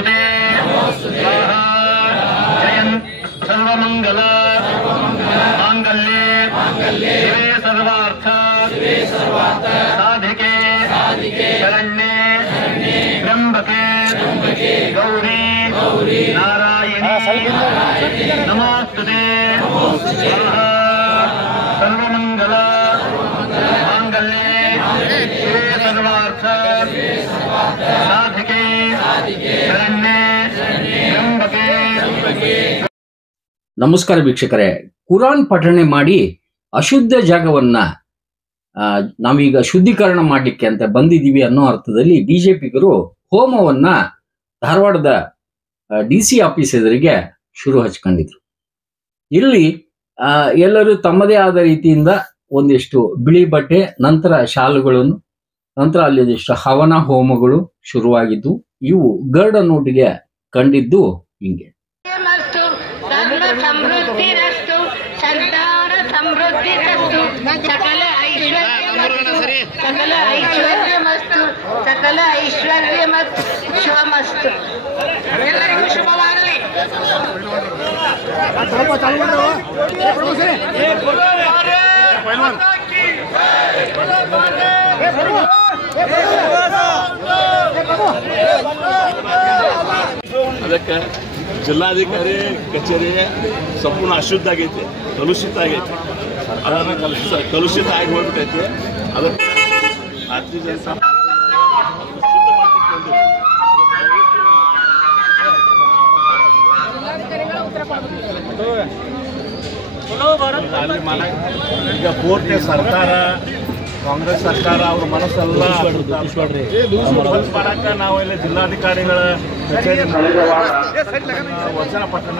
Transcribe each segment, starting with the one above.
नमोस्तुते स्वाहा जयन् सर्वमंगल मांगल्ये शिवे सर्वार्थ साधिके शरण्ये त्र्यंबके गौरी नारायणी नमोस्तुते स्वाहा सर्वमंगल मांगल्ये शिवे सर्वार्थ साधिके शरण्ये त्र्यंबके। ನಮಸ್ಕಾರ ವೀಕ್ಷಕರೇ, ಕುರಾನ್ ಪಠಣೆ ಮಾಡಿ ಅಶುದ್ಧ ಜಾಗವನ್ನ ನಾವೀಗ ಶುದ್ಧೀಕರಣ ಮಾಡಲಿಕ್ಕೆ ಅಂತ ಬಂದಿದ್ದೀವಿ ಅನ್ನೋ ಅರ್ಥದಲ್ಲಿ ಬಿಜೆಪಿಗರು ಹೋಮವನ್ನ ಧಾರವಾಡದ DC ಆಫೀಸ್ ಎದುರಿಗೆ ಶುರು ಹಚ್ಕೊಂಡಿದ್ರು. ಇಲ್ಲಿ ಎಲ್ಲರೂ ತಮ್ಮದೇ ಆದ ರೀತಿಯಿಂದ ಒಂದಿಷ್ಟು ಬಿಳಿ ಬಟ್ಟೆ, ನಂತರ ಶಾಲುಗಳನ್ನು, ನಂತರ ಅಲ್ಲಿ ಒಂದಿಷ್ಟು ಹವನ ಹೋಮಗಳು ಶುರುವಾಗಿದ್ದು, ಇವು ಗರುಡ ನೋಟಿಗೆ ಕಂಡಿದ್ದು ಹಿಂಗೆ. ಸಮೃದ್ಧಿರಸ್ತು, ಸಂತಾನ ಸಮೃದ್ಧಿರಸ್ತು, ಸಕಲ ಐಶ್ವರ್ಯಮಸ್ತು, ಸಕಲ ಐಶ್ವರ್ಯಮಸ್ತು, ಶುಭಮಸ್ತು. ಎಲ್ಲರಿಗೂ ಶುಭವಾಗಲಿ. ಅದಕ್ಕೆ ಜಿಲ್ಲಾಧಿಕಾರಿ ಕಚೇರಿ ಸಂಪೂರ್ಣ ಅಶುದ್ಧ ಆಗೈತಿ, ಕಲುಷಿತ ಆಗೈತಿ. ಅದನ್ನು ಕಲುಷಿತ ಆಗಿ ಹೋಗ್ಬಿಟ್ಟೈತಿ. ಅದಕ್ಕೆ ಭಾರತೀಯ ಜನತಾ ಶುದ್ಧ ಮಾಡ್ತಿಕೊಂಡು ಈಗ ಪೂರ್ತಿ ಸರ್ಕಾರ, ಕಾಂಗ್ರೆಸ್ ಸರ್ಕಾರ ಅವ್ರ ಮನಸ್ಸೆಲ್ಲ ಸ್ವಚ್ಛ ಮಾಡಕ್ಕೆ ನಾವು ಇಲ್ಲಿ ಜಿಲ್ಲಾಧಿಕಾರಿಗಳ ಕಚೇರಿ ವಚನ ಪಠಣ,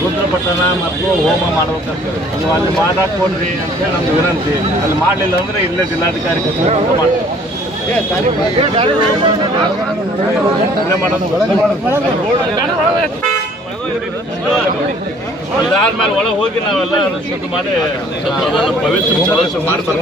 ರುದ್ರ ಪಠಣ ಮತ್ತು ಹೋಮ ಮಾಡ್ಬೇಕಂತ ನೀವು ಅಲ್ಲಿ ಮಾಡಕ್ಕೆ ಕೊಡ್ರಿ ಅಂತೇಳಿ ನಮ್ದು ವಿನಂತಿ. ಅಲ್ಲಿ ಮಾಡಲಿಲ್ಲ ಅಂದರೆ ಇಲ್ಲೇ ಜಿಲ್ಲಾಧಿಕಾರಿ ಕಚೇರಿ ಮಾಡ್ತೀವಿ. ಇದಾದ್ಮೇಲೆ ಒಳಗೆ ಹೋಗಿ ನಾವೆಲ್ಲ ಶುದ್ಧ ಮಾಡಿ ಪವಿತ್ರ ಚಲಸ ಮಾಡ್ತಾರೆ.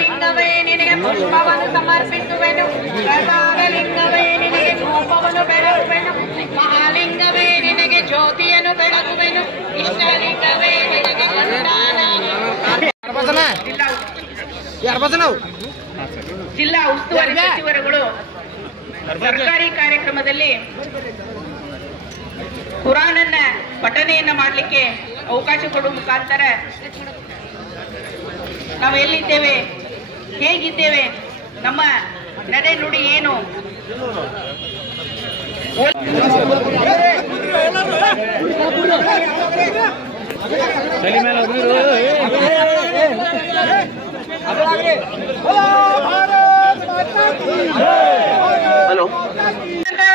ಲಿಂಗವೇ ನಿನಗೆ ಪುಷ್ಪವನ್ನು ಸಮರ್ಪಿಸುವೆನು, ಲಿಂಗವೇ ನಿನಗೆ ಧೂಪವನ್ನು ಬೆಳಗುವೆನು, ಮಹಾಲಿಂಗವೇ ನಿನಗೆ ಜ್ಯೋತಿಯನ್ನು ಬೆಳಗುವೆನು, ಇಷ್ಟಲಿಂಗವೇ ನಿನಗೆ ಜಿಲ್ಲಾ ಉಸ್ತುವಾರಿ ಸಚಿವರುಗಳು ಸರ್ಕಾರಿ ಕಾರ್ಯಕ್ರಮದಲ್ಲಿ ಕುರಾನನ್ನ ಪಠಣೆಯನ್ನ ಮಾಡಲಿಕ್ಕೆ ಅವಕಾಶ ಕೊಡುವ ಮುಖಾಂತರ ನಾವು ಎಲ್ಲಿದ್ದೇವೆ, ಹೇಗಿದ್ದೇವೆ, ನಮ್ಮ ನಡೆ ನುಡಿ ಏನು,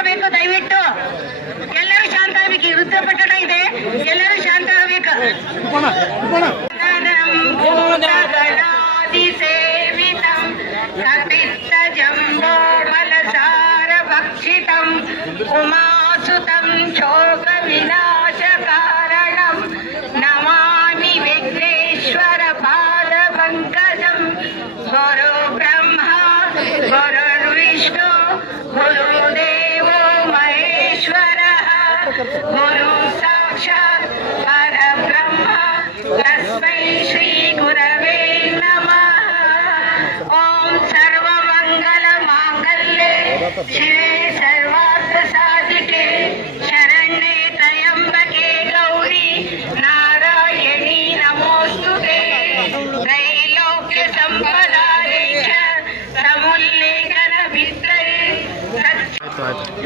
ಬೇಕು. ದಯವಿಟ್ಟು ಎಲ್ಲರೂ ಶಾಂತ ಆಗಬೇಕು. ರುದ್ರ ಪಠಣ ಇದೆ, ಎಲ್ಲರೂ ಶಾಂತ ಆಗಬೇಕು. ಸೇವಿತಂ ಕಪಿತ್ತ ಜಂಬೋ ಫಲಸಾರ ಭಕ್ಷಿತಂ ಉಮಾಸುತಂ ಶೋಕ ವಿನಾಶ ಕಾರಣಂ ನಮಾಮಿ ವಿಘ್ನೇಶ್ವರ ಪಾದ ಪಂಕಜಂ. ಗುರು ಬ್ರಹ್ಮ ಗುರುರ್ವಿಷ್ಣು ಗುರುದೇವೋ ಮಹೇಶ್ವರ ಗುರು ಸಾಕ್ಷಾತ್ ಪರಬ್ರಹ್ಮ ತಸ್ಮೈ ಶ್ರೀ ಗುರವೇ ನಮಃ. ಓಂ ಸರ್ವಮಂಗಲ ಮಾಂಗಲ್ಯೆ ಶಿವೆ ಸರ್ವಾರ್ಥ ಸಾಧಿಕೆ ಶರಣ್ಯೆ ತ್ರಯಂಬಕೆ ಗೌರಿ ನಾರಾಯಣಿ ನಮೋಸ್ತುತೆ. ತ್ರೈಲೋಕ್ಯ ಸಂಪದಾಯೇ ಚ ಸಮುಲ್ಲೇಖನ ವಿತ್ರಯೇ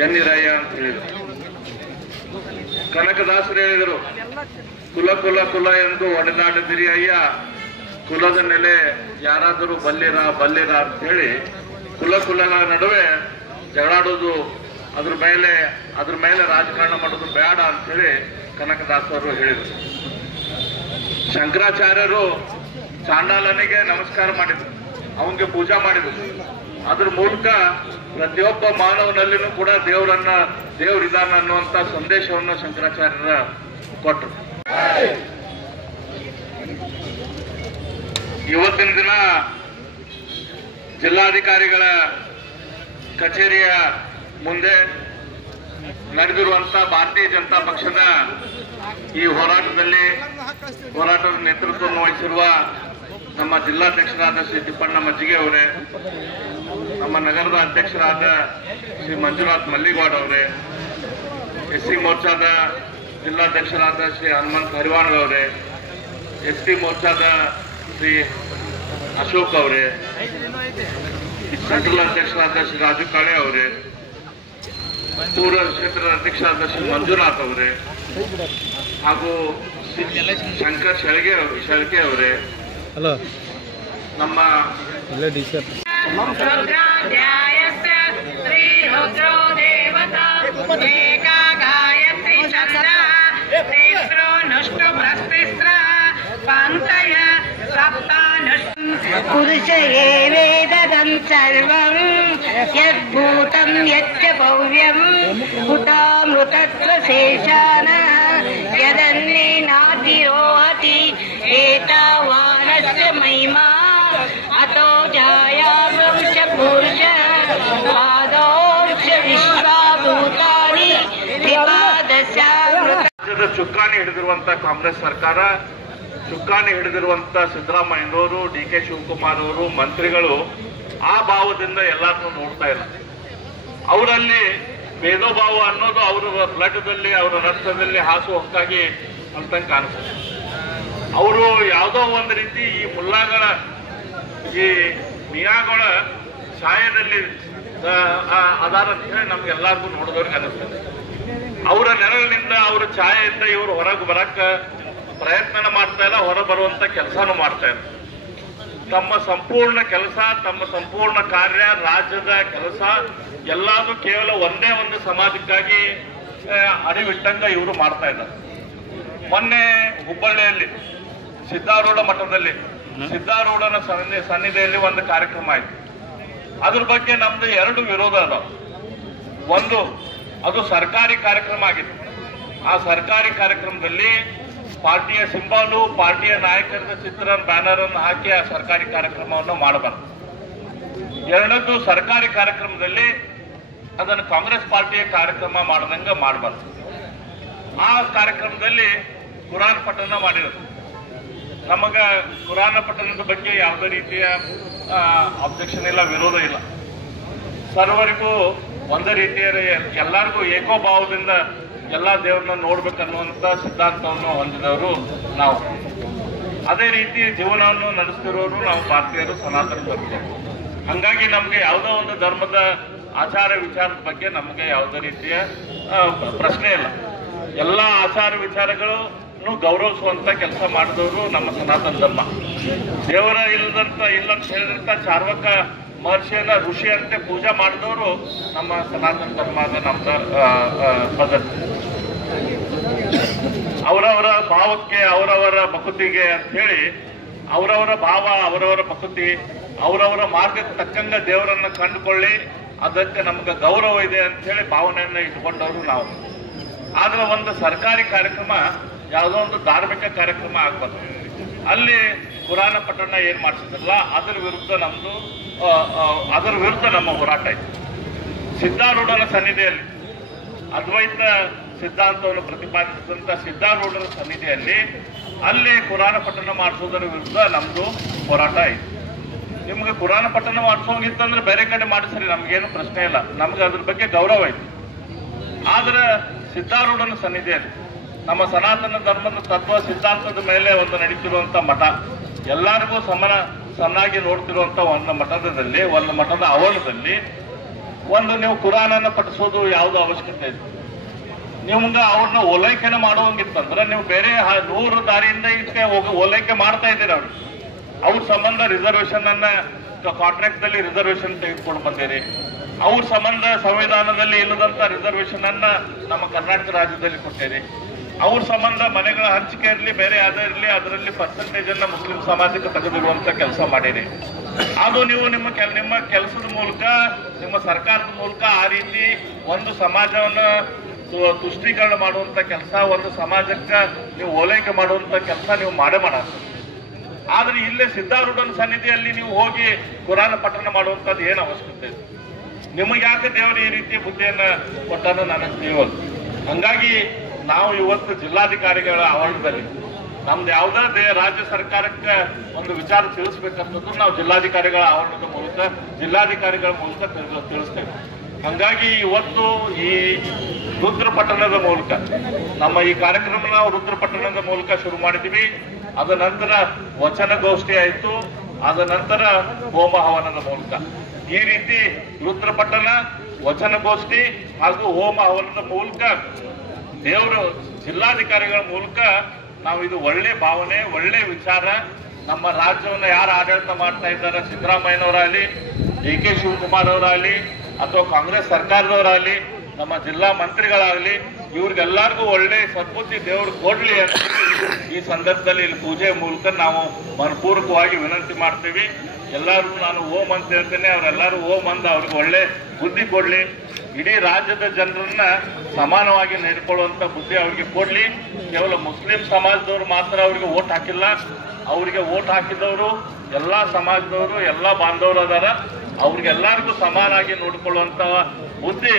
ಎನ್ನಿರಯ್ಯ ಅಂತ ಹೇಳಿದ್ರು. ಕನಕದಾಸರು ಹೇಳಿದರು, ಕುಲ ಕುಲ ಕುಲ ಎಂದು ಒಡೆದಾಡಿದಿರಿ ಅಯ್ಯ, ಕುಲದ ನೆಲೆ ಯಾರಾದರೂ ಬಲ್ಲಿರ ಬಲ್ಲಿರ ಅಂತ ಹೇಳಿ ಕುಲ ಕುಲಗಳ ನಡುವೆ ಜಗಳಾಡೋದು ಅದ್ರ ಮೇಲೆ ರಾಜಕಾರಣ ಮಾಡೋದು ಬೇಡ ಅಂತೇಳಿ ಕನಕದಾಸರು ಹೇಳಿದರು. ಶಂಕರಾಚಾರ್ಯರು ಚಾಂಡಾಲನಿಗೆ ನಮಸ್ಕಾರ ಮಾಡಿದರು, ಅವನಿಗೆ ಪೂಜಾ ಮಾಡಿದರು. ಅದ್ರ ಮೂಲಕ ಪ್ರತಿಯೊಬ್ಬ ಮಾನವನಲ್ಲಿನೂ ಕೂಡ ದೇವರಿದಾನ ಅನ್ನುವಂತ ಸಂದೇಶವನ್ನು ಶಂಕರಾಚಾರ್ಯರ ಕೊಟ್ಟರು. ಇವತ್ತಿನ ದಿನ ಜಿಲ್ಲಾಧಿಕಾರಿಗಳ ಕಚೇರಿಯ ಮುಂದೆ ನಡೆದಿರುವಂತ ಭಾರತೀಯ ಜನತಾ ಪಕ್ಷದ ಈ ಹೋರಾಟದ ನೇತೃತ್ವವನ್ನು ವಹಿಸಿರುವ ನಮ್ಮ ಜಿಲ್ಲಾಧ್ಯಕ್ಷರಾದ ಶ್ರೀ ತಿಪ್ಪಣ್ಣ ಮಜ್ಜಿಗೆ ಅವರೇ, ನಮ್ಮ ನಗರದ ಅಧ್ಯಕ್ಷರಾದ ಶ್ರೀ ಮಂಜುನಾಥ್ ಮಲ್ಲಿಗೌಡ ಅವರೇ, ಎಸ್ಸಿ ಮೋರ್ಚಾದ ಜಿಲ್ಲಾಧ್ಯಕ್ಷರಾದ ಶ್ರೀ ಹನುಮಂತ್ ಹರಿವಾಣ್ ಅವರೇ, ಎಸ್ಟಿ ಮೋರ್ಚಾದ ಶ್ರೀ ಅಶೋಕ್ ಅವರೇ, ಸೆಂಟ್ರಲ್ ಅಧ್ಯಕ್ಷರಾದ ಶ್ರೀ ರಾಜು ಕಾಳೆ ಅವರೇ, ಪೂರ್ವ ಕ್ಷೇತ್ರದ ಅಧ್ಯಕ್ಷರಾದ ಶ್ರೀ ಮಂಜುನಾಥ್ ಅವರೇ, ಹಾಗೂ ಶಂಕರ್ ಶೆಳಕೆ ಅವರೇ, ನಮ್ಮ पुरुष वेदं सर्वं यद्भूतं यच्च भव्यं हुतामृतत्वशेषान यदन्नेनातिरोहति एतावानस्य महिमा अतो जायावंश पुरुष पादोक्ष विश्वाभूतानि त्रिपादशामृತ. ಚುಕ್ಕಾಣಿ ಹಿಡಿದಿರುವಂತ ಕಾಂಗ್ರೆಸ್ ಸರ್ಕಾರ, ಚುಕ್ಕಾಣಿ ಹಿಡಿದಿರುವಂತ ಸಿದ್ದರಾಮಯ್ಯನವರು, ಡಿ ಕೆ ಶಿವಕುಮಾರ್ ಅವರು, ಮಂತ್ರಿಗಳು ಆ ಭಾವದಿಂದ ಎಲ್ಲರನ್ನೂ ನೋಡ್ತಾ ಇಲ್ಲ. ಅವರಲ್ಲಿ ಭೇದಭಾವ ಅನ್ನೋದು ಅವರ ಬ್ಲಡ್ದಲ್ಲಿ, ಅವರ ರಕ್ತದಲ್ಲಿ ಹಾಸು ಹೊಕ್ಕಾಗಿ ಅಂತ ಕಾಣಿಸ್ತದೆ. ಅವರು ಯಾವುದೋ ಒಂದು ರೀತಿ ಈ ಮುಲ್ಲಾಗಳ, ಈ ಮಿಯಾಗಳ ಛಾಯದಲ್ಲಿ ಅದಾರ ಅಂತ ಹೇಳಿ ನಮ್ಗೆಲ್ಲರಿಗೂ ನೋಡಿದವ್ರಿಗೆ ಅನಿಸ್ತದೆ. ಅವರ ನೆರಳಿನಿಂದ, ಅವರ ಛಾಯೆಯಿಂದ ಇವರು ಹೊರಗೆ ಬರಕ್ಕ ಪ್ರಯತ್ನ ಮಾಡ್ತಾ ಇಲ್ಲ, ಹೊರ ಬರುವಂತ ಕೆಲಸನೂ ಮಾಡ್ತಾ ಇಲ್ಲ. ತಮ್ಮ ಸಂಪೂರ್ಣ ಕೆಲಸ, ತಮ್ಮ ಸಂಪೂರ್ಣ ಕಾರ್ಯ, ರಾಜ್ಯದ ಕೆಲಸ ಎಲ್ಲಾದ್ರೂ ಕೇವಲ ಒಂದೇ ಒಂದು ಸಮಾಜಕ್ಕಾಗಿ ಅರಿವಿಟ್ಟಂಗ ಇವರು ಮಾಡ್ತಾ ಇದ್ದಾರೆ. ಮೊನ್ನೆ ಹುಬ್ಬಳ್ಳಿಯಲ್ಲಿ ಸಿದ್ದಾರೂಢ ಮಠದಲ್ಲಿ ಸಿದ್ದಾರೂಢನ ಸನ್ನಿಧಿಯಲ್ಲಿ ಒಂದು ಕಾರ್ಯಕ್ರಮ ಆಯ್ತು. ಅದ್ರ ಬಗ್ಗೆ ನಮ್ದು ಎರಡು ವಿರೋಧ ಅದಾವ. ಒಂದು, ಅದು ಸರ್ಕಾರಿ ಕಾರ್ಯಕ್ರಮ ಆಗಿತ್ತು. ಆ ಸರ್ಕಾರಿ ಕಾರ್ಯಕ್ರಮದಲ್ಲಿ ಪಾರ್ಟಿಯ ಸಿಂಬಾಲು, ಪಾರ್ಟಿಯ ನಾಯಕರ ಚಿತ್ರ, ಬ್ಯಾನರ್ ಅನ್ನು ಹಾಕಿ ಆ ಸರ್ಕಾರಿ ಕಾರ್ಯಕ್ರಮವನ್ನು ಮಾಡಬಾರದು. ಎರಡನೇದು, ಸರ್ಕಾರಿ ಕಾರ್ಯಕ್ರಮದಲ್ಲಿ ಅದನ್ನು ಕಾಂಗ್ರೆಸ್ ಪಾರ್ಟಿಯ ಕಾರ್ಯಕ್ರಮ ಮಾಡದಂಗ ಮಾಡಬಾರ್ದು. ಆ ಕಾರ್ಯಕ್ರಮದಲ್ಲಿ ಕುರಾನ್ ಪಠಣ ಮಾಡಿರೋದು. ನಮಗ ಕುರಾನ್ ಪಠಣದ ಬಗ್ಗೆ ಯಾವುದೇ ರೀತಿಯ ಅಬ್ಜೆಕ್ಷನ್ ಇಲ್ಲ, ವಿರೋಧ ಇಲ್ಲ. ಸರ್ವರಿಗೂ ಒಂದೇ ರೀತಿಯ, ಎಲ್ಲರಿಗೂ ಏಕೋಭಾವದಿಂದ ಎಲ್ಲ ದೇವ್ರನ್ನ ನೋಡ್ಬೇಕನ್ನುವಂತ ಸಿದ್ಧಾಂತವನ್ನು ಹೊಂದಿದವರು ನಾವು. ಅದೇ ರೀತಿ ಜೀವನವನ್ನು ನಡೆಸ್ತಿರೋರು ನಾವು ಭಾರತೀಯರು, ಸನಾತನ ಧರ್ಮದವರು. ಹಂಗಾಗಿ ನಮ್ಗೆ ಯಾವುದೋ ಒಂದು ಧರ್ಮದ ಆಚಾರ ವಿಚಾರದ ಬಗ್ಗೆ ನಮಗೆ ಯಾವುದೇ ರೀತಿಯ ಪ್ರಶ್ನೆ ಇಲ್ಲ. ಎಲ್ಲ ಆಚಾರ ವಿಚಾರಗಳನ್ನು ಗೌರವಿಸುವಂತ ಕೆಲಸ ಮಾಡಿದವರು ನಮ್ಮ ಸನಾತನ ಧರ್ಮ. ದೇವರ ಇಲ್ಲದಂತ ಇಲ್ಲಂತ ಹೇಳಿದಂತ ಚಾರ್ವಕ ಮಹರ್ಷಿಯನ್ನ ಋಷಿಯಂತೆ ಪೂಜೆ ಮಾಡಿದವರು ನಮ್ಮ ಸನಾತನ ಧರ್ಮದ ನಮ್ದ ಪದ್ಧತಿ. ಅವರವರ ಭಾವಕ್ಕೆ, ಅವರವರ ಭಕುತಿಗೆ ಅಂತ ಹೇಳಿ, ಅವರವರ ಭಾವ, ಅವರವರ ಭಕುತಿ, ಅವರವರ ಮಾರ್ಗಕ್ಕೆ ತಕ್ಕಂಗ ದೇವರನ್ನ ಕಂಡುಕೊಳ್ಳಿ, ಅದಕ್ಕೆ ನಮ್ಗೆ ಗೌರವ ಇದೆ ಅಂತ ಹೇಳಿ ಭಾವನೆಯನ್ನ ಇಟ್ಕೊಂಡವರು ನಾವು. ಆದ್ರೆ ಒಂದು ಸರ್ಕಾರಿ ಕಾರ್ಯಕ್ರಮ, ಯಾವುದೋ ಒಂದು ಧಾರ್ಮಿಕ ಕಾರ್ಯಕ್ರಮ ಆಗ್ಬಾರ್ದು. ಅಲ್ಲಿ ಪುರಾಣ ಪಠಣ ಏನ್ ಮಾಡಿಸಿದ್ರಲ್ಲ, ಅದರ ವಿರುದ್ಧ ನಮ್ಮ ಹೋರಾಟ ಇತ್ತು. ಸಿದ್ಧಾರೂಢನ ಸನ್ನಿಧಿಯಲ್ಲಿ, ಅದ್ವೈತ ಸಿದ್ಧಾಂತವನ್ನು ಪ್ರತಿಪಾದಿಸಿದಂತ ಸಿದ್ಧಾರೂಢರ ಸನ್ನಿಧಿಯಲ್ಲಿ ಅಲ್ಲಿ ಕುರಾನ ಪಠಣ ಮಾಡಿಸೋದರ ವಿರುದ್ಧ ನಮ್ದು ಹೋರಾಟ ಇತ್ತು. ನಿಮ್ಗೆ ಕುರಾನ ಪಠಣ ಮಾಡಿಸೋಂಗಿತ್ತಂದ್ರೆ ಬೇರೆ ಕಡೆ ಮಾಡಿಸ್ರಿ, ನಮ್ಗೇನು ಪ್ರಶ್ನೆ ಇಲ್ಲ, ನಮ್ಗೆ ಅದ್ರ ಬಗ್ಗೆ ಗೌರವ ಐತಿ. ಆದ್ರೆ ಸಿದ್ಧಾರೂಢನ ಸನ್ನಿಧಿಯಲ್ಲಿ ನಮ್ಮ ಸನಾತನ ಧರ್ಮದ ತತ್ವ ಸಿದ್ಧಾಂತದ ಮೇಲೆ ಒಂದು ನಡೀತಿರುವಂತ ಮಠ, ಎಲ್ಲರಿಗೂ ಸಣ್ಣಾಗಿ ನೋಡ್ತಿರುವಂತ ಒಂದು ಮಠದ ಆವರಣದಲ್ಲಿ ಒಂದು ನೀವು ಕುರಾನನ್ನ ಪಠಿಸೋದು ಯಾವ್ದು ಅವಶ್ಯಕತೆ ಇದೆ? ನಿಮ್ಗೆ ಅವ್ರನ್ನ ಓಲೈಕೆನ ಮಾಡುವಂಗಿತ್ತಂದ್ರೆ ನೀವು ಬೇರೆ 100 ದಾರಿಯಿಂದ ಓಲೈಕೆ ಮಾಡ್ತಾ ಇದ್ದೀರಿ. ಅವ್ರ ಸಂಬಂಧ ರಿಸರ್ವೇಶನ್ ಅನ್ನ ಕಾಂಟ್ರಾಕ್ಟ್ ದಲ್ಲಿ ರಿಸರ್ವೇಶನ್ ತೆಗೆದುಕೊಂಡು ಬಂದಿರಿ. ಅವ್ರ ಸಂಬಂಧ ಸಂವಿಧಾನದಲ್ಲಿ ಇಲ್ಲದಂತ ರಿಸರ್ವೇಶನ್ ಅನ್ನ ನಮ್ಮ ಕರ್ನಾಟಕ ರಾಜ್ಯದಲ್ಲಿ ಕೊಟ್ಟಿದೆ. ಅವ್ರ ಸಂಬಂಧ ಮನೆಗಳ ಹಂಚಿಕೆ ಇರಲಿ, ಬೇರೆ ಯಾವುದೇ ಇರಲಿ, ಅದರಲ್ಲಿ ಪರ್ಸೆಂಟೇಜ್ ಅನ್ನ ಮುಸ್ಲಿಂ ಸಮಾಜಕ್ಕೆ ತೆಗೆದಿರುವಂತ ಕೆಲಸ ಮಾಡಿರಿ. ಅದು ನೀವು ನಿಮ್ಮ ಕೆಲಸದ ಮೂಲಕ, ನಿಮ್ಮ ಸರ್ಕಾರದ ಮೂಲಕ ಆ ರೀತಿ ಒಂದು ಸಮಾಜವನ್ನ ತುಷ್ಟೀಕರಣ ಮಾಡುವಂತ ಕೆಲಸ, ಒಂದು ಸಮಾಜಕ್ಕೆ ನೀವು ಓಲೈಕೆ ಮಾಡುವಂತ ಕೆಲಸ ನೀವು ಮಾಡಬೇಡ. ಆದ್ರೆ ಇಲ್ಲೇ ಸಿದ್ಧಾರೂಢನ ಸನ್ನಿಧಿಯಲ್ಲಿ ನೀವು ಹೋಗಿ ಕುರಾನ್ ಪಠಣ ಮಾಡುವಂತದ್ದು ಏನು ಅವಶ್ಯಕತೆ ಇದೆ? ನಿಮಗೆ ಯಾಕೆ ದೇವರು ಈ ರೀತಿ ಬುದ್ಧಿಯನ್ನ ಕೊಟ್ಟಾನ ನನಗೆ ತಿಳಿಯೋದು. ಹಂಗಾಗಿ ನಾವು ಇವತ್ತು ಜಿಲ್ಲಾಧಿಕಾರಿಗಳ ಆವರಣದಲ್ಲಿ ನಮ್ದು ಯಾವುದೇ ರಾಜ್ಯ ಸರ್ಕಾರಕ್ಕೆ ಒಂದು ವಿಚಾರ ತಿಳಿಸ್ಬೇಕಂತಂದ್ರೆ ನಾವು ಜಿಲ್ಲಾಧಿಕಾರಿಗಳ ಆವರಣದ ಮೂಲಕ, ಜಿಲ್ಲಾಧಿಕಾರಿಗಳ ಮೂಲಕ ತಿಳಿಸ್ತೇವೆ. ಹಂಗಾಗಿ ಇವತ್ತು ಈ ರುದ್ರಪಟ್ಟಣದ ಮೂಲಕ ನಮ್ಮ ಈ ಕಾರ್ಯಕ್ರಮ ನಾವು ರುದ್ರಪಟ್ಟಣದ ಮೂಲಕ ಶುರು ಮಾಡಿದ್ದೀವಿ. ಅದ ನಂತರ ವಚನಗೋಷ್ಠಿ ಆಯಿತು, ಅದ ನಂತರ ಹೋಮ ಹವನದ ಮೂಲಕ ಈ ರೀತಿ ರುದ್ರಪಟ್ಟಣ, ವಚನಗೋಷ್ಠಿ ಹಾಗೂ ಹೋಮ ಹವನದ ಮೂಲಕ ದೇವರು ಜಿಲ್ಲಾಧಿಕಾರಿಗಳ ಮೂಲಕ ನಾವು ಇದು ಒಳ್ಳೆ ಭಾವನೆ, ಒಳ್ಳೆ ವಿಚಾರ. ನಮ್ಮ ರಾಜ್ಯವನ್ನು ಯಾರು ಆಡಳಿತ ಮಾಡ್ತಾ ಇದ್ದಾರೆ, ಸಿದ್ದರಾಮಯ್ಯನವರಾಗಲಿ, ಡಿ.ಕೆ. ಶಿವಕುಮಾರ್ ಅವರಾಗಲಿ, ಅಥವಾ ಕಾಂಗ್ರೆಸ್ ಸರ್ಕಾರದವರಾಗಲಿ, ನಮ್ಮ ಜಿಲ್ಲಾ ಮಂತ್ರಿಗಳಾಗಲಿ, ಇವ್ರಿಗೆಲ್ಲರಿಗೂ ಒಳ್ಳೆ ಸದ್ಬುದ್ಧಿ ದೇವರು ಕೊಡ್ಲಿ ಅಂತ ಈ ಸಂದರ್ಭದಲ್ಲಿ ಇಲ್ಲಿ ಪೂಜೆ ಮೂಲಕ ನಾವು ಮನಪೂರ್ವಕವಾಗಿ ವಿನಂತಿ ಮಾಡ್ತೀವಿ. ಎಲ್ಲರಿಗೂ ನಾನು ಓಂ ಅಂತ ಹೇಳ್ತೇನೆ, ಅವರೆಲ್ಲರೂ ಓಂ ಅಂದ ಅವ್ರಿಗೆ ಒಳ್ಳೆ ಬುದ್ಧಿ ಕೊಡ್ಲಿ. ಇಡೀ ರಾಜ್ಯದ ಜನರನ್ನ ಸಮಾನವಾಗಿ ನಡೆಕೊಳ್ಳುವಂತ ಬುದ್ಧಿ ಅವ್ರಿಗೆ ಕೊಡ್ಲಿ. ಕೇವಲ ಮುಸ್ಲಿಂ ಸಮಾಜದವರು ಮಾತ್ರ ಅವ್ರಿಗೆ ಓಟ್ ಹಾಕಿಲ್ಲ, ಅವ್ರಿಗೆ ಓಟ್ ಹಾಕಿದವರು ಎಲ್ಲಾ ಸಮಾಜದವರು, ಎಲ್ಲಾ ಬಾಂಧವರು ಅದಾರ. ಅವ್ರಿಗೆಲ್ಲರಿಗೂ ಸಮಾನಾಗಿ ನೋಡಿಕೊಳ್ಳುವಂತ ಬುದ್ಧಿ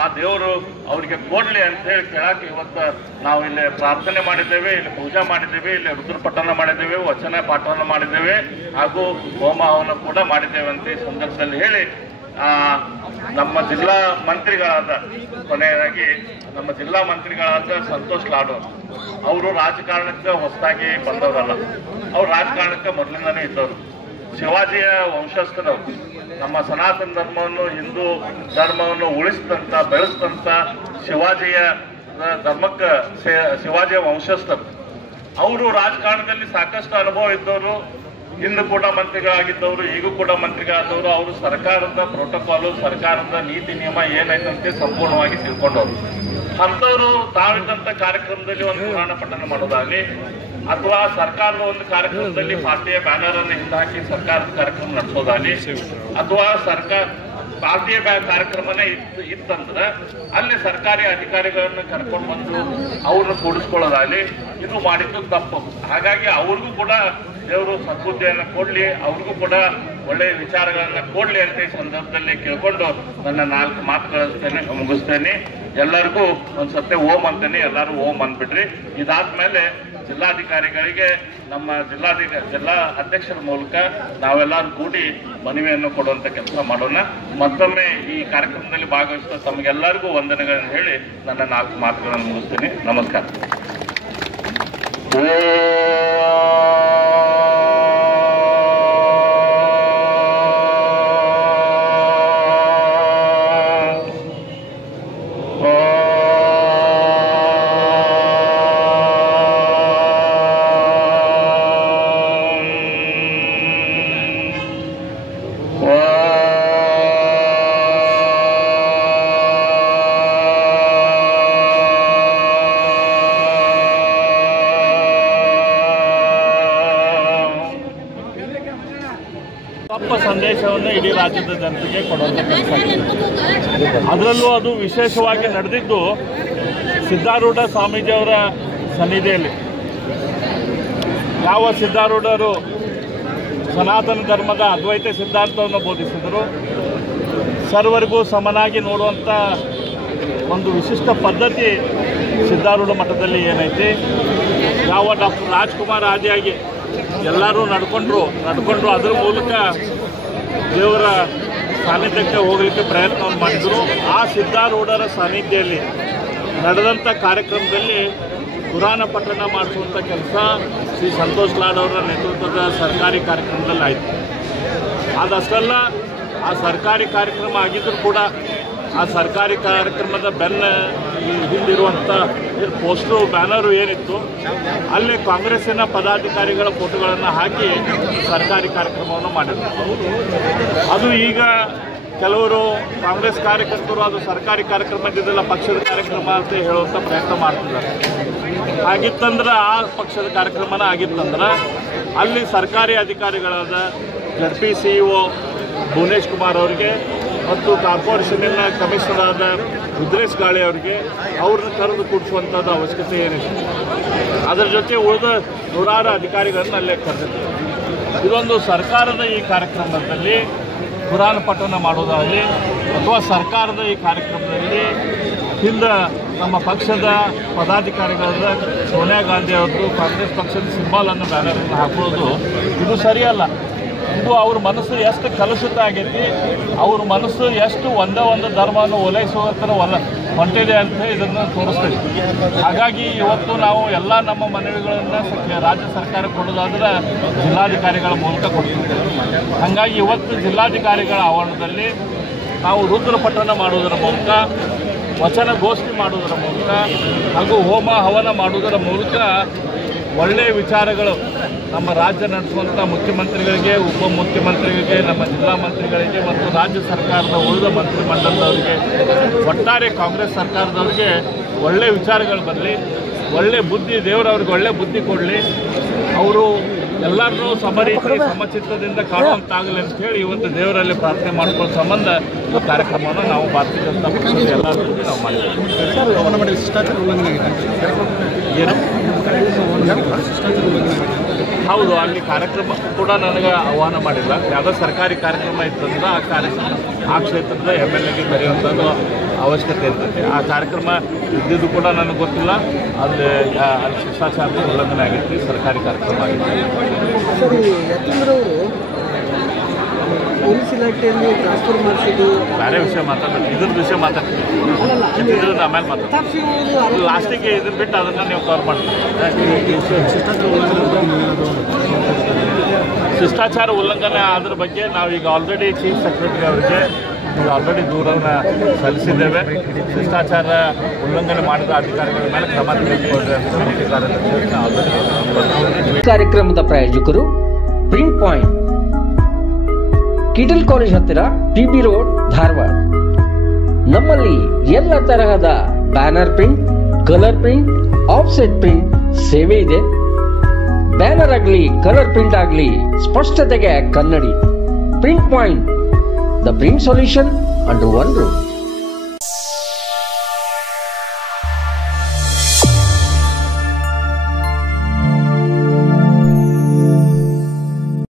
ಆ ದೇವರು ಅವ್ರಿಗೆ ಕೊಡ್ಲಿ ಅಂತ ಹೇಳಿ ಕೇಳಕ್ಕೆ ಇವತ್ತು ನಾವು ಇಲ್ಲಿ ಪ್ರಾರ್ಥನೆ ಮಾಡಿದ್ದೇವೆ, ಇಲ್ಲಿ ಪೂಜಾ ಮಾಡಿದ್ದೇವೆ, ಇಲ್ಲಿ ರುದ್ರಪಠಣ ಮಾಡಿದ್ದೇವೆ, ವಚನ ಪಾಠನ ಮಾಡಿದ್ದೇವೆ, ಹಾಗೂ ಹೋಮ ಹವನ ಕೂಡ ಮಾಡಿದ್ದೇವೆ ಅಂತ ಈ ಸಂದರ್ಭದಲ್ಲಿ ಹೇಳಿ, ನಮ್ಮ ಜಿಲ್ಲಾ ಮಂತ್ರಿಗಳಾದ, ಕೊನೆಯದಾಗಿ ನಮ್ಮ ಜಿಲ್ಲಾ ಮಂತ್ರಿಗಳಾದ ಸಂತೋಷ್ ಲಾಡೋರ್ ಅವರು ರಾಜಕಾರಣಕ್ಕೆ ಹೊಸದಾಗಿ ಬಂದವರಲ್ಲ, ಅವ್ರು ರಾಜಕಾರಣಕ್ಕೆ ಮೊದಲಿಂದನೇ ಇದ್ದವರು. ಶಿವಾಜಿಯ ವಂಶಸ್ಥರವರು, ನಮ್ಮ ಸನಾತನ ಧರ್ಮವನ್ನು, ಹಿಂದೂ ಧರ್ಮವನ್ನು ಉಳಿಸಿದಂತ, ಬೆಳೆಸಿದಂತ ಶಿವಾಜಿಯ ಧರ್ಮಕ್ಕೆ ಶಿವಾಜಿಯ ವಂಶಸ್ಥರು. ಅವರು ರಾಜಕಾರಣದಲ್ಲಿ ಸಾಕಷ್ಟು ಅನುಭವ ಇದ್ದವರು, ಹಿಂದೆ ಕೂಡ ಮಂತ್ರಿಗಳಾಗಿದ್ದವರು, ಈಗೂ ಕೂಡ ಮಂತ್ರಿಗಳಾದವರು. ಅವರು ಸರ್ಕಾರದ ಪ್ರೋಟೋಕಾಲು, ಸರ್ಕಾರದ ನೀತಿ ನಿಯಮ ಏನೈತಂತೆ ಸಂಪೂರ್ಣವಾಗಿ ತಿಳ್ಕೊಂಡವರು. ಅಂಥವ್ರು ತಾವಿದ್ದಂಥ ಕಾರ್ಯಕ್ರಮದಲ್ಲಿ ಒಂದು ಪುರಾಣ ಪಠಣ ಮಾಡೋದಾಗಲಿ, ಅಥವಾ ಸರ್ಕಾರದ ಒಂದು ಕಾರ್ಯಕ್ರಮದಲ್ಲಿ ಪಾರ್ಟಿಯ ಬ್ಯಾನರ್ ಅನ್ನು ಹಿಂದೆ ಹಾಕಿ ಸರ್ಕಾರದ ಕಾರ್ಯಕ್ರಮ ನಡೆಸೋದಾಗಲಿ, ಅಥವಾ ಪಾರ್ಟಿಯ ಕಾರ್ಯಕ್ರಮನೇ ಇತ್ತಂದ್ರೆ ಅಲ್ಲಿ ಸರ್ಕಾರಿ ಅಧಿಕಾರಿಗಳನ್ನ ಕರ್ಕೊಂಡು ಬಂದು ಅವ್ರನ್ನ ಕೂಡಿಸ್ಕೊಳ್ಳೋದಾಗಲಿ, ಇದು ಮಾಡಿದ್ದು ತಪ್ಪು. ಹಾಗಾಗಿ ಅವ್ರಿಗೂ ಕೂಡ ದೇವರು ಸದ್ಬುದ್ಧಿಯನ್ನು ಕೊಡ್ಲಿ, ಅವ್ರಿಗೂ ಕೂಡ ಒಳ್ಳೆಯ ವಿಚಾರಗಳನ್ನ ಕೊಡ್ಲಿ ಅಂತ ಈ ಸಂದರ್ಭದಲ್ಲಿ ಕೇಳ್ಕೊಂಡು ನನ್ನ 4 ಮಾತುಗಳನ್ನು ಮುಗಿಸ್ತೇನೆ. ಎಲ್ಲರಿಗೂ ಒಂದ್ಸತಿ ಓಂ ಅಂತೇನೆ, ಎಲ್ಲರೂ ಓಂ ಅಂದ್ಬಿಟ್ರಿ. ಇದಾದ್ಮೇಲೆ ಜಿಲ್ಲಾಧಿಕಾರಿಗಳಿಗೆ ನಮ್ಮ ಜಿಲ್ಲಾ ಅಧ್ಯಕ್ಷರ ಮೂಲಕ ನಾವೆಲ್ಲರೂ ಕೂಡಿ ಮನವಿಯನ್ನು ಕೊಡುವಂತ ಕೆಲಸ ಮಾಡೋಣ. ಮತ್ತೊಮ್ಮೆ ಈ ಕಾರ್ಯಕ್ರಮದಲ್ಲಿ ಭಾಗವಹಿಸಿದ ತಮಗೆಲ್ಲರಿಗೂ ವಂದನೆಗಳನ್ನು ಹೇಳಿ ನನ್ನ 4 ಮಾತುಗಳನ್ನು ಮುಗಿಸ್ತೀನಿ. ನಮಸ್ಕಾರ. ತಪ್ಪ ಸಂದೇಶವನ್ನು ಇಡೀ ರಾಜ್ಯದ ಜನತೆಗೆ ಕೊಡುವಂಥ ಕೆಲಸ ಆಗಿದೆ. ಅದರಲ್ಲೂ ಅದು ವಿಶೇಷವಾಗಿ ನಡೆದಿದ್ದು ಸಿದ್ಧಾರೂಢ ಸ್ವಾಮೀಜಿಯವರ ಸನ್ನಿಧಿಯಲ್ಲಿ. ಯಾವ ಸಿದ್ಧಾರೂಢರು ಸನಾತನ ಧರ್ಮದ ಅದ್ವೈತ ಸಿದ್ಧಾಂತವನ್ನು ಬೋಧಿಸಿದರು, ಸರ್ವರಿಗೂ ಸಮನಾಗಿ ನೋಡುವಂಥ ಒಂದು ವಿಶಿಷ್ಟ ಪದ್ಧತಿ ಸಿದ್ಧಾರೂಢ ಮಠದಲ್ಲಿ ಏನೈತಿ, ಯಾವ ಡಾಕ್ಟರ್ ರಾಜ್ಕುಮಾರ್ ಆದಿಯಾಗಿ ಎಲ್ಲರೂ ನಡ್ಕೊಂಡ್ರು ಅದರ ಮೂಲಕ ದೇವರ ಸಾನ್ನಿಧ್ಯಕ್ಕೆ ಹೋಗಲಿಕ್ಕೆ ಪ್ರಯತ್ನವನ್ನು ಮಾಡಿದರು. ಆ ಸಿದ್ಧಾರೂಢರ ಸಾನ್ನಿಧ್ಯದಲ್ಲಿ ನಡೆದಂಥ ಕಾರ್ಯಕ್ರಮದಲ್ಲಿ ಪುರಾಣ ಪಠಣ ಮಾಡಿಸುವಂಥ ಕೆಲಸ ಶ್ರೀ ಸಂತೋಷ್ ಲಾಡ್ ಅವರ ನೇತೃತ್ವದ ಸರ್ಕಾರಿ ಕಾರ್ಯಕ್ರಮದಲ್ಲಿ ಆಯಿತು. ಅದಷ್ಟಲ್ಲ, ಆ ಸರ್ಕಾರಿ ಕಾರ್ಯಕ್ರಮ ಆಗಿದ್ದರೂ ಕೂಡ ಆ ಸರ್ಕಾರಿ ಕಾರ್ಯಕ್ರಮದ ಹಿಂದಿರುವಂಥ ಪೋಸ್ಟರು, ಬ್ಯಾನರು ಏನಿತ್ತು, ಅಲ್ಲಿ ಕಾಂಗ್ರೆಸ್ಸಿನ ಪದಾಧಿಕಾರಿಗಳ ಫೋಟೋಗಳನ್ನು ಹಾಕಿ ಸರ್ಕಾರಿ ಕಾರ್ಯಕ್ರಮವನ್ನು ಮಾಡಿದ್ರು. ಅದು ಈಗ ಕೆಲವರು ಕಾಂಗ್ರೆಸ್ ಕಾರ್ಯಕರ್ತರು ಅದು ಸರ್ಕಾರಿ ಕಾರ್ಯಕ್ರಮ ಇದ್ದಿದ್ದಿಲ್ಲ, ಪಕ್ಷದ ಕಾರ್ಯಕ್ರಮ ಅಂತ ಹೇಳುವಂಥ ಪ್ರಯತ್ನ ಮಾಡ್ತಿದ್ದಾರೆ. ಆಗಿತ್ತಂದ್ರೆ ಆ ಪಕ್ಷದ ಕಾರ್ಯಕ್ರಮನ ಆಗಿತ್ತಂದ್ರೆ ಅಲ್ಲಿ ಸರ್ಕಾರಿ ಅಧಿಕಾರಿಗಳಾದ ZP CEO ಭುವನೇಶ್ ಕುಮಾರ್ ಅವರಿಗೆ ಮತ್ತು ಕಾರ್ಪೊರೇಷನ್ನಿನ ಕಮಿಷನರ್ ಆದ ರುದ್ರೇಶ್ ಗಾಳಿ ಅವರಿಗೆ ಅವ್ರನ್ನ ಕರೆದು ಕೂಡಿಸುವಂಥದ್ದು ಅವಶ್ಯಕತೆ ಏನಿದೆ. ಅದರ ಜೊತೆ ಉಳಿದ ನೂರಾರು ಅಧಿಕಾರಿಗಳನ್ನು ಅಲ್ಲೇ ಕರೆದಿದ್ದಾರೆ. ಇದೊಂದು ಸರ್ಕಾರದ ಈ ಕಾರ್ಯಕ್ರಮದಲ್ಲಿ ಕುರಾನ್ ಪಠಣ ಮಾಡೋದಾಗಲಿ ಅಥವಾ ಸರ್ಕಾರದ ಈ ಕಾರ್ಯಕ್ರಮದಲ್ಲಿ ಹಿಂದೆ ನಮ್ಮ ಪಕ್ಷದ ಪದಾಧಿಕಾರಿಗಳಾದ ಸೋನಿಯಾ ಗಾಂಧಿ ಅವ್ರದ್ದು ಕಾಂಗ್ರೆಸ್ ಪಕ್ಷದ ಸಿಂಬಾಲನ್ನು ಬ್ಯಾನರನ್ನು ಹಾಕೋದು ಇದು ಸರಿಯಲ್ಲ. ಇದು ಅವ್ರ ಮನಸ್ಸು ಎಷ್ಟು ಕಲುಷಿತ ಆಗೈತಿ, ಅವ್ರ ಮನಸ್ಸು ಎಷ್ಟು ಒಂದೇ ಧರ್ಮವನ್ನು ಓಲೈಸುವ ಥರ ಹೊಂಟಿದೆ ಅಂತ ಇದನ್ನು ತೋರಿಸ್ತದೆ. ಹಾಗಾಗಿ ಇವತ್ತು ನಾವು ಎಲ್ಲ ನಮ್ಮ ಮನವಿಗಳನ್ನು ರಾಜ್ಯ ಸರ್ಕಾರ ಕೊಡೋದಾದ್ರೆ ಜಿಲ್ಲಾಧಿಕಾರಿಗಳ ಮೂಲಕ ಕೊಡ್ತಿದ್ದೇವೆ. ಹಾಗಾಗಿ ಇವತ್ತು ಜಿಲ್ಲಾಧಿಕಾರಿಗಳ ಆವರಣದಲ್ಲಿ ನಾವು ರುದ್ರ ಪಠಣ ಮಾಡುವುದರ ಮೂಲಕ, ವಚನಗೋಷ್ಠಿ ಮಾಡುವುದರ ಮೂಲಕ ಹಾಗೂ ಹೋಮ ಹವನ ಮಾಡುವುದರ ಮೂಲಕ ಒಳ್ಳೆಯ ವಿಚಾರಗಳು ನಮ್ಮ ರಾಜ್ಯ ನಡೆಸುವಂಥ ಮುಖ್ಯಮಂತ್ರಿಗಳಿಗೆ, ಉಪಮುಖ್ಯಮಂತ್ರಿಗಳಿಗೆ, ನಮ್ಮ ಜಿಲ್ಲಾ ಮಂತ್ರಿಗಳಿಗೆ ಮತ್ತು ರಾಜ್ಯ ಸರ್ಕಾರದ ಉಳಿದ ಮಂತ್ರಿಮಂಡಲದವರಿಗೆ, ಒಟ್ಟಾರೆ ಕಾಂಗ್ರೆಸ್ ಸರ್ಕಾರದವರಿಗೆ ಒಳ್ಳೆಯ ವಿಚಾರಗಳು ಬರಲಿ, ಒಳ್ಳೆ ಬುದ್ಧಿ ದೇವರವ್ರಿಗೆ ಒಳ್ಳೆ ಬುದ್ಧಿ ಕೊಡಲಿ, ಅವರು ಎಲ್ಲರನ್ನೂ ಸಮರೀತಿ ಸಮಚಿತ್ತದಿಂದ ಕಾಣುವಂತಾಗಲಿ ಅಂತ ಹೇಳಿ ಇವತ್ತು ದೇವರಲ್ಲಿ ಪ್ರಾರ್ಥನೆ ಮಾಡ್ಕೊಳ್ಳೋ ಸಂಬಂಧ ಈ ಕಾರ್ಯಕ್ರಮವನ್ನು ನಾವು ಭಾರತೀಯ ಜನತಾ ಪಕ್ಷದ ಎಲ್ಲರೂ ನಾವು ಮಾಡಿದ್ದೇವೆ. ಏನು ಹೌದು, ಅಲ್ಲಿ ಕಾರ್ಯಕ್ರಮ ಕೂಡ ನನಗೆ ಆಹ್ವಾನ ಮಾಡಿಲ್ಲ. ಯಾವುದೋ ಸರ್ಕಾರಿ ಕಾರ್ಯಕ್ರಮ ಇತ್ತಂದ್ರೆ ಆ ಕ್ಷೇತ್ರದ MLAಗೆ ಕರೆಯುವಂಥದ್ದು ಅವಶ್ಯಕತೆ ಇರ್ತದೆ. ಆ ಕಾರ್ಯಕ್ರಮ ಇದ್ದಿದ್ದು ಕೂಡ ನನಗೆ ಗೊತ್ತಿಲ್ಲ. ಅಲ್ಲಿ ಶಿಷ್ಟಾಚಾರದ ಉಲ್ಲಂಘನೆ ಆಗಿತ್ತು, ಸರ್ಕಾರಿ ಕಾರ್ಯಕ್ರಮ ಆಗಿತ್ತು. ಸರಿ, ಯತೀಂದ್ರವರು ಪೊಲೀಸ್ ಇಲಾಖೆಯಲ್ಲಿ ಟ್ರಾನ್ಸ್ಫರ್ ಮಾಡಿಸಿದ್ದು ಬೇರೆ ವಿಷಯ ಮಾತಾಡ್ತೀನಿ, ಇದ್ರ ವಿಷಯ ಮಾತಾಡ್ತೀನಿ, ಆಮೇಲೆ ಮಾತಾಡ್ತೀನಿ. ಲಾಸ್ಟಿಗೆ ಇದನ್ನ ಬಿಟ್ಟು ಅದನ್ನು ನೀವು ಕವರ್ ಮಾಡ್ತೀವಿ. ಶಿಷ್ಟಾಚಾರ ಉಲ್ಲಂಘನೆ ಅದ್ರ ಬಗ್ಗೆ ನಾವೀಗ ಆಲ್ರೆಡಿ ಚೀಫ್ ಸೆಕ್ರೆಟರಿ ಅವರಿಗೆ ಆಲ್ರೆಡಿ ದೂರನ್ನು ಸಲ್ಲಿಸಿದ್ದೇವೆ. ಶಿಷ್ಟಾಚಾರ ಉಲ್ಲಂಘನೆ ಮಾಡಿದ ಅಧಿಕಾರಿಗಳ ಮೇಲೆ ಕ್ರಮ ತೆಗೆದುಕೊಳ್ಳಿ ಅಂತ ಆಲ್ರೆಡಿ. ಕಾರ್ಯಕ್ರಮದ ಪ್ರಾಯೋಜಕರು ಪ್ರಿಂಟ್ ಪಾಯಿಂಟ್, ಕಿಟಲ್ ಕಾಲೇಜ್ ಹತ್ತಿರ, TB ರೋಡ್, ಧಾರವಾಡ. ನಮ್ಮಲ್ಲಿ ಎಲ್ಲ ತರಹದ banner print, colour print, offset print ಸೇವೆ ಇದೆ. ಬ್ಯಾನರ್ ಆಗಲಿ ಕಲರ್ ಪ್ರಿಂಟ್ ಆಗಲಿ ಸ್ಪಷ್ಟತೆಗೆ ಕನ್ನಡಿ. Print point, the print solution under one roof.